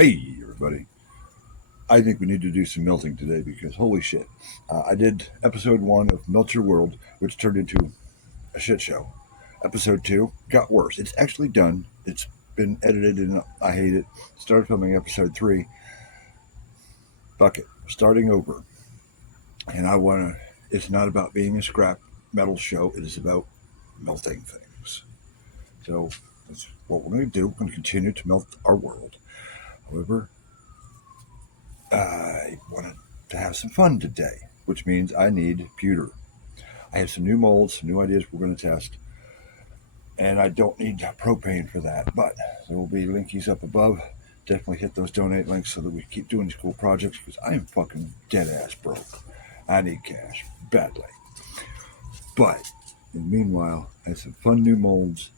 Hey, everybody. I think we need to do some melting today because holy shit. I did episode 1 of Melt Your World, which turned into a shit show. Episode 2 got worse. It's actually done. It's been edited and I hate it. Started filming episode 3. Fuck it. Starting over. And it's not about being a scrap metal show. It is about melting things. So that's what we're going to do. We're going to continue to melt our world. However, I wanted to have some fun today, which means I need pewter. I have some new molds, some new ideas we're going to test, and I don't need propane for that, but there will be linkies up above. Definitely hit those donate links so that we keep doing these cool projects because I am fucking dead ass broke. I need cash badly. But in the meanwhile, I have some fun new molds.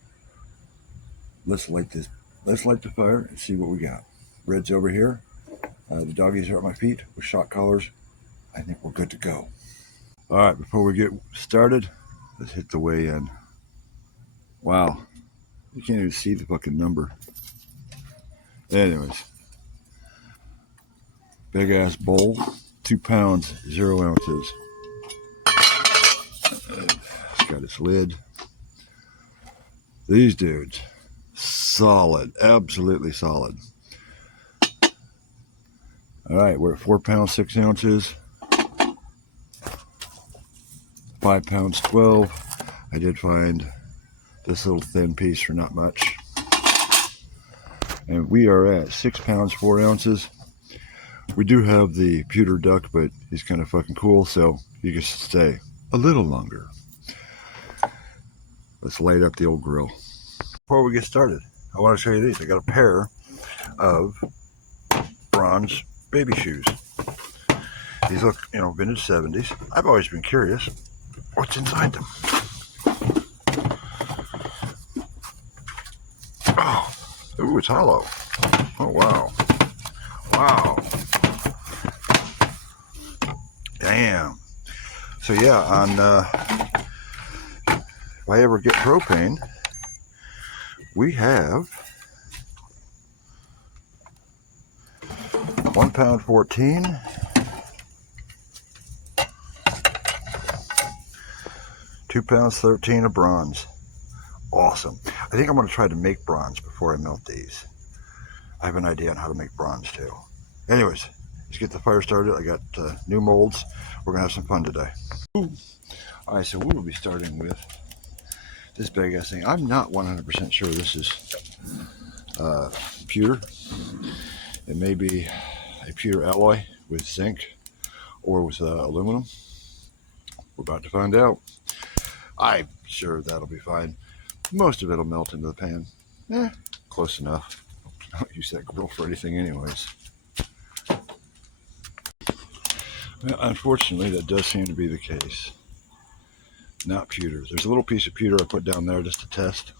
Let's light the fire and see what we got. Red's over here. The doggies are at my feet with shock collars. I think we're good to go. All right, before we get started, let's hit the weigh in. Wow, you can't even see the fucking number. Anyways, big ass bowl, 2 pounds, 0 ounces. It's got its lid. These dudes, solid, absolutely solid. All right, we're at 4 pounds, 6 ounces. 5 pounds, 12. I did find this little thin piece for not much. And we are at 6 pounds, 4 ounces. We do have the pewter duck, but he's kind of fucking cool, so you can stay a little longer. Let's light up the old grill. Before we get started, I want to show you these. I got a pair of bronze baby shoes. These look, vintage 70s. I've always been curious what's inside them. Oh, ooh, it's hollow. Oh, wow. Wow. Damn. So yeah, if I ever get propane, we have 1 pound 14, 2 pounds 13 of bronze. Awesome. I think I'm going to try to make bronze before I melt these. I have an idea on how to make bronze too. Anyways, let's get the fire started. I got new molds. We're going to have some fun today. Ooh. All right, so we will be starting with this big ass thing. I'm not 100% sure this is pewter. It may be a pewter alloy with zinc or with aluminum. We're about to find out. I'm sure that'll be fine. Most of it'll melt into the pan. Close enough. I don't use that grill for anything anyways. Well, unfortunately, that does seem to be the case. Not pewter. There's a little piece of pewter I put down there just to test.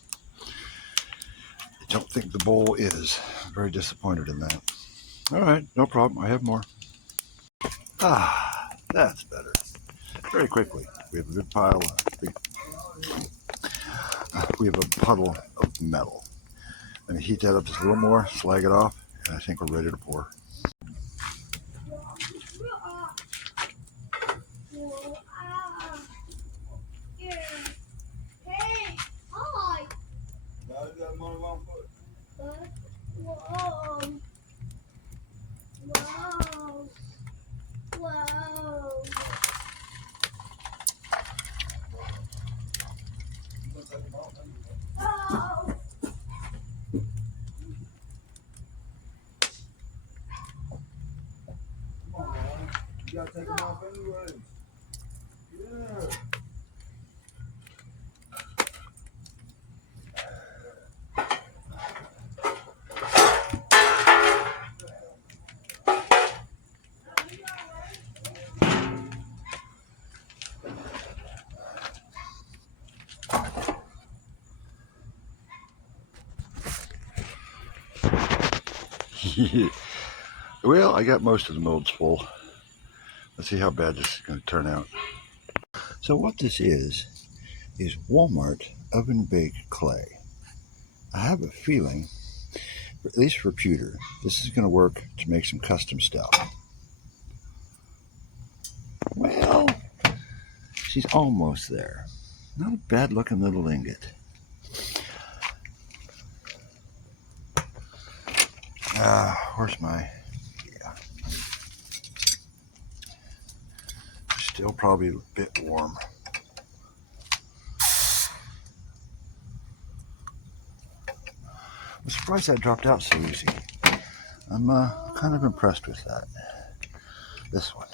I don't think the bowl is. I'm very disappointed in that. All right, no problem. I have more. Ah, that's better. Very quickly. We have a good pile we have a puddle of metal. Let me heat that up just a little more, slag it off, and I think we're ready to pour. You gotta take them off anyways. Yeah. Well, I got most of the molds full. Let's see how bad this is going to turn out. So what this is Walmart oven baked clay. I have a feeling at least for pewter. This is going to work to make some custom stuff. Well, she's almost there. Not a bad looking little ingot. Where's my... Yeah. Still probably a bit warm. I'm surprised that dropped out so easy. I'm kind of impressed with that. This one.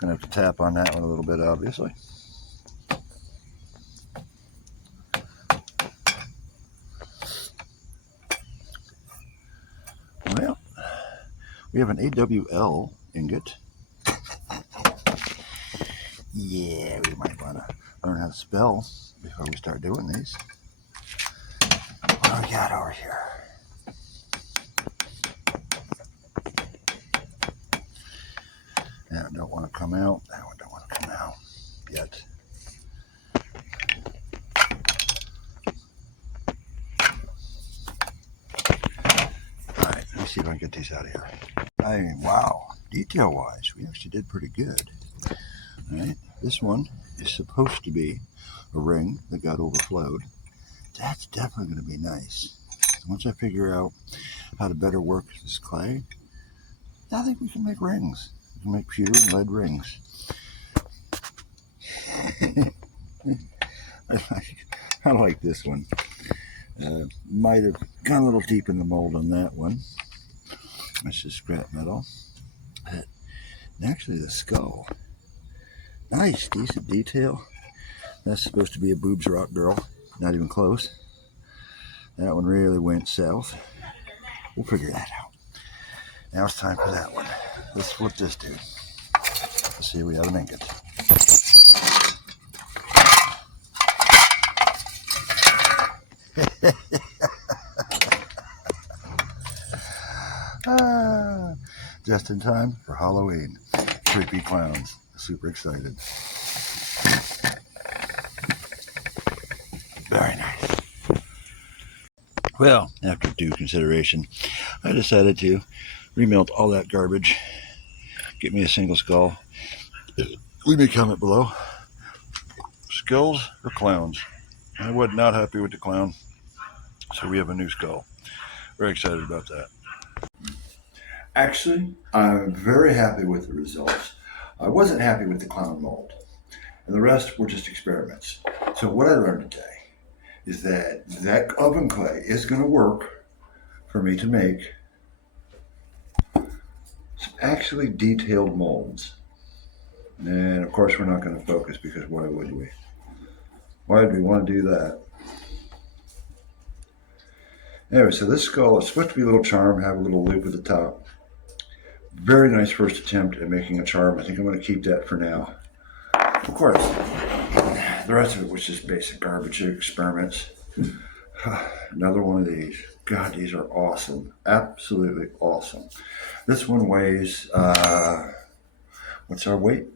Gonna have to tap on that one a little bit, obviously. Well, we have an AWL ingot. Yeah, we might want to learn how to spell before we start doing these. What do we got over here? That one don't want to come out. That one don't want to come out yet. All right, let me see if I can get these out of here. Wow, detail-wise, we actually did pretty good. All right, this one is supposed to be a ring that got overflowed. That's definitely going to be nice. So once I figure out how to better work this clay, I think we can make rings. We can make pewter and lead rings. I like this one. Might have gone a little deep in the mold on that one. That's just scrap metal. And actually, the skull. Nice, decent detail. That's supposed to be a boobs rock girl. Not even close. That one really went south. We'll figure that out. Now it's time for that one. Let's flip this dude. Let's see, we have an ingot. Just in time for Halloween. Creepy clowns. Super excited. Very nice. Well, after due consideration, I decided to remelt all that garbage, get me a single skull. Leave me a comment below. Skulls or clowns? I was not happy with the clown, so we have a new skull. Very excited about that. Actually, I'm very happy with the results. I wasn't happy with the clown mold, and the rest were just experiments. So what I learned today is that oven clay is going to work for me to make some actually detailed molds. And of course we're not going to focus because why would we? Why would we want to do that? Anyway, so this skull is supposed to be a little charm, have a little loop at the top. Very nice first attempt at making a charm. I think I'm going to keep that for now. Of course, the rest of it was just basic garbage experiments. Another one of these. God, these are awesome. Absolutely awesome. This one weighs, what's our weight?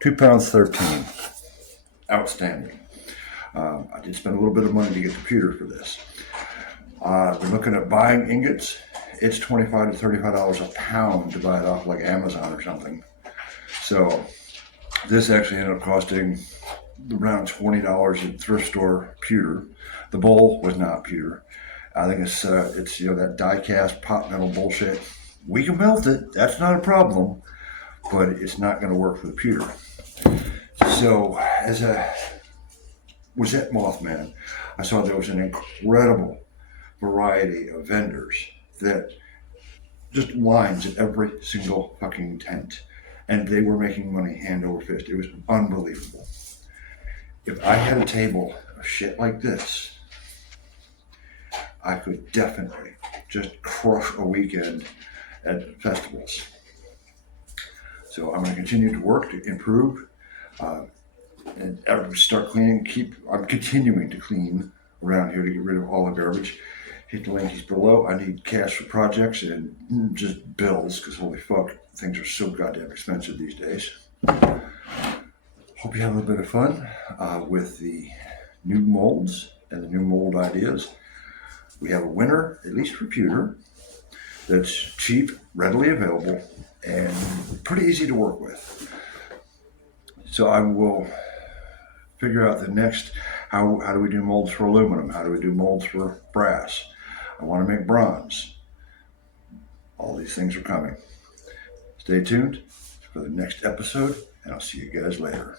2 pounds 13. Outstanding. I did spend a little bit of money to get the pewter for this. We're looking at buying ingots. It's $25 to $35 a pound to buy it off like Amazon or something. So this actually ended up costing around $20 at thrift store pewter. The bowl was not pewter. I think it's that die cast pot metal bullshit. We can melt it. That's not a problem, but it's not going to work for the pewter. So as a Rosette Mothman, I saw there was an incredible variety of vendors that just lines at every single fucking tent, and they were making money hand over fist. It was unbelievable. If I had a table of shit like this, I could definitely just crush a weekend at festivals. So I'm going to continue to work to improve and start cleaning. I'm continuing to clean around here to get rid of all the garbage. hit the linkies below. I need cash for projects and just bills, because holy fuck, things are so goddamn expensive these days. Hope you have a little bit of fun with the new molds and the new mold ideas. We have a winner, at least for pewter, that's cheap, readily available, and pretty easy to work with. So I will figure out the next, how do we do molds for aluminum? How do we do molds for brass? I want to make bronze. All these things are coming. Stay tuned for the next episode, and I'll see you guys later.